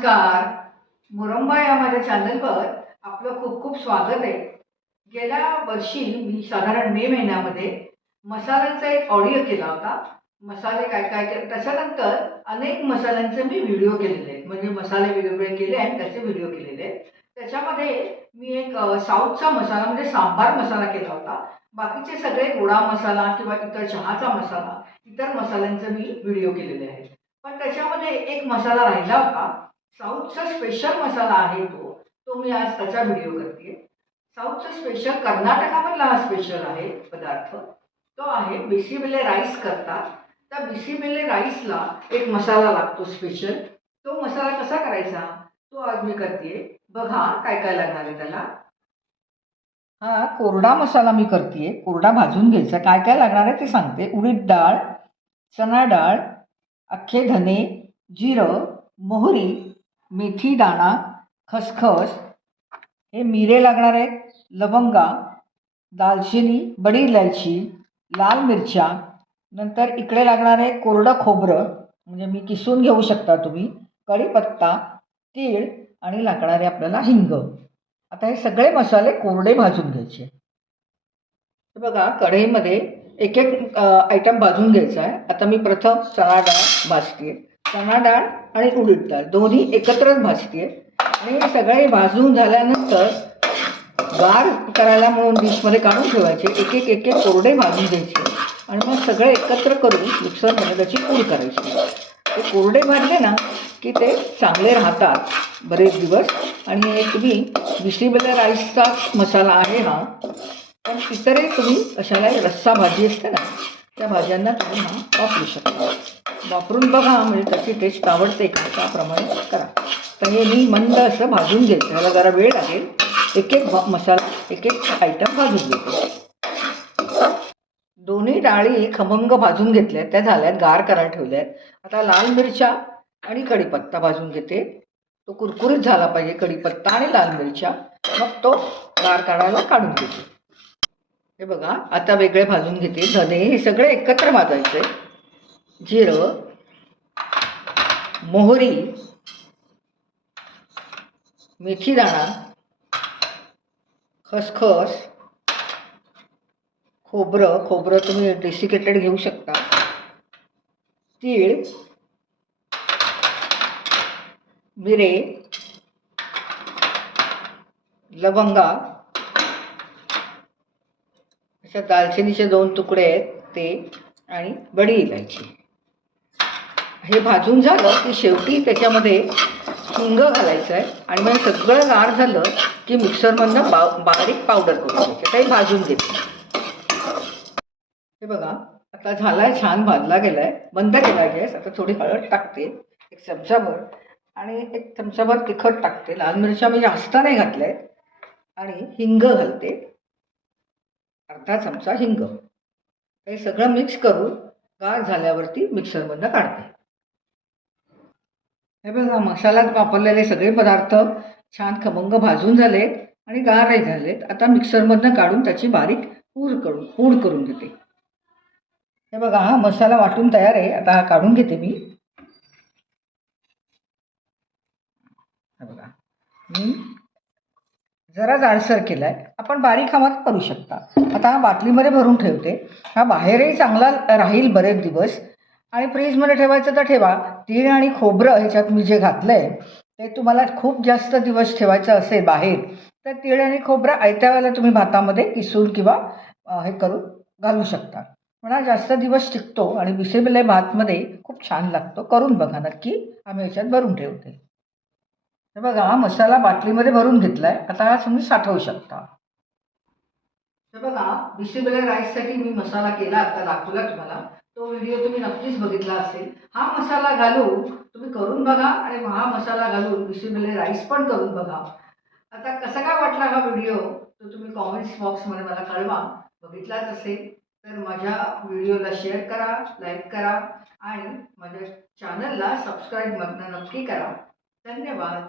नमस्कार. मुरंबा या माझ्या चॅनलवर आपलं खूप खूप स्वागत आहे. गेल्या वर्षी मी साधारण मे महिन्यामध्ये मसाल्यांचा एक ऑडिओ केला होता. मसाले काय काय केले? त्याच्यानंतर अनेक मसाल्यांचे मी व्हिडिओ केलेले आहेत. म्हणजे मसाले वेगवेगळे केले आहेत त्याचे व्हिडिओ केलेले आहेत. त्याच्यामध्ये मी एक साऊथचा मसाला म्हणजे सांबार मसाला केला होता. बाकीचे सगळे गोडा मसाला किंवा इतर चहाचा मसाला इतर मसाल्यांचे मी व्हिडिओ केलेले आहेत. पण त्याच्यामध्ये एक मसाला राहिला होता. साऊथचा स्पेशल मसाला आहे तो. तो मी आज त्याचा व्हिडिओ करते साऊथचा स्पेशल कर्नाटकामधला हा स्पेशल आहे पदार्थ. तो आहे बिसीबेले राईस करतात त्या बिसीबेले राईसला एक मसाला लागतो स्पेशल तो मसाला कसा करायचा? तो आज मी करते बघा काय काय लागणार आहे त्याला. हा कोरडा मसाला मी करते कोरडा भाजून घ्यायचा. काय काय लागणार आहे ते सांगते. उडीद डाळ चणा डाळ अख्खे धने जिरं मोहरी मेथी दाणा खसखस हे मिरे लागणार आहेत लवंगा दालचिनी बडी इलायची लाल मिरच्या नंतर इकडे लागणार आहे कोरडं खोबरं म्हणजे मी किसून घेऊ शकता तुम्ही कढीपत्ता तीळ आणि लागणारे आपल्याला हिंग. आता हे सगळे मसाले कोरडे भाजून घ्यायचे. बघा कढईमध्ये एक एक आयटम भाजून घ्यायचा आहे. आता मी प्रथम चणा डाळ भाजते चणा डाळ आणि उडीद डाळ. दोन्ही एकत्रच भाजते. आणि हे सगळे भाजून झाल्यानंतर गार करायला म्हणून डिशमध्ये काढून ठेवायचे. एक एक एक एक कोरडे भाजून घ्यायचे. आणि मग सगळे एकत्र करून मिक्सरमध्ये त्याची पूड करायची. ते कोरडे भाजले ना की ते चांगले राहतात बरेच दिवस. आणि हे तुम्ही बिशीबेला राईसचा मसाला आहे हा. पण इतरही तुम्ही अशाला रस्सा भाजी असते ना त्या भाज्यांना तुम्ही हा वापरू शकता. वापरून बघा म्हणजे त्याची टेस्ट आवडते का? त्याप्रमाणे करा. तर हे मी मंद असं भाजून घ्यायचं ह्याला जरा वेळ लागेल. एक एक मसाला एक एक आयटम भाजून घेते. दोन्ही डाळी खमंग भाजून घेतल्यात. त्या झाल्यात गार करायला ठेवल्यात. आता लाल मिरच्या आणि कढीपत्ता भाजून घेते. तो कुरकुरीत झाला पाहिजे कढीपत्ता आणि लाल मिरच्या. मग तो गार काढायला काढून घेते. हे बघा आता वेगळे भाजून घेते. धने हे सगळे एकत्र भाजायचे. जिरं मोहरी मेथी दाणा खसखस खोबरं. खोबरं तुम्ही डेसिकेटेड घेऊ शकता. तीळ मिरे लवंगा अशा दालचिनीचे दोन तुकडे आहेत ते आणि बडी इलायची. हे भाजून झालं की शेवटी त्याच्यामध्ये हिंग घालायचं आहे आणि मग सगळं गार झालं की मिक्सरमधनं बा बारीक पावडर करून घ्यायचं. काही भाजून घेते. हे बघा आता झालाय छान भाजला गेलाय. बंद केला गॅस. आता थोडी हळद टाकते एक चमचाभर. आणि एक चमचाभर तिखट टाकते. लाल मिरच्या मी जास्त नाही घातल्या आणि हिंग घालते. अर्धा चमचा हिंग. हे सगळं मिक्स करून गार झाल्यावरती मिक्सरमधनं काढते. हे बघा मसाल्यात वापरलेले सगळे पदार्थ छान खमंग भाजून झालेत आणि गारही झालेत. आता मिक्सरमधनं काढून त्याची बारीक पूड करून पूड करून घेते. हे बघा हा मसाला वाटून तयार आहे. आता हा काढून घेते मी. हे बघा. मी जरा जाडसर केलाय आपण बारीक हवात करू शकता. आता हा बाटलीमध्ये भरून ठेवते. हा बाहेरही चांगला राहील बरेच दिवस. आणि फ्रीजमध्ये ठेवायचं तर ठेवा. तीळ आणि खोबरं ह्याच्यात मी जे घातलं आहे ते तुम्हाला खूप जास्त दिवस ठेवायचं असेल बाहेर तर तीळ आणि खोबरं आयत्या वेळेला तुम्ही भातामध्ये किसून किंवा हे करून घालू शकता. पण हा जास्त दिवस टिकतो आणि बिसेबिले भातमध्ये खूप छान लागतो. करून बघा नक्की. आम्ही ह्याच्यात भरून ठेवते. तर बघा हा मसाला बाटलीमध्ये भरून घेतलाय. आता हा तुम्ही साठवू शकता. तर बघा बिसिबेला राईससाठी मी मसाला केला आता दाखवला तुम्हाला. तो व्हिडिओ तुम्ही नक्कीच बघितला असेल. हा मसाला घालून तुम्ही करून बघा आणि हा मसाला घालून बिसिबेले राईस पण करून बघा. आता कसा काय वाटला हा व्हिडिओ तो तुम्ही कॉमेंट्स बॉक्समध्ये मला कळवा. बघितलाच असेल तर माझ्या व्हिडिओला शेअर करा लाईक करा आणि माझ्या चॅनलला सबस्क्राईब नक्की करा. धन्यवाद.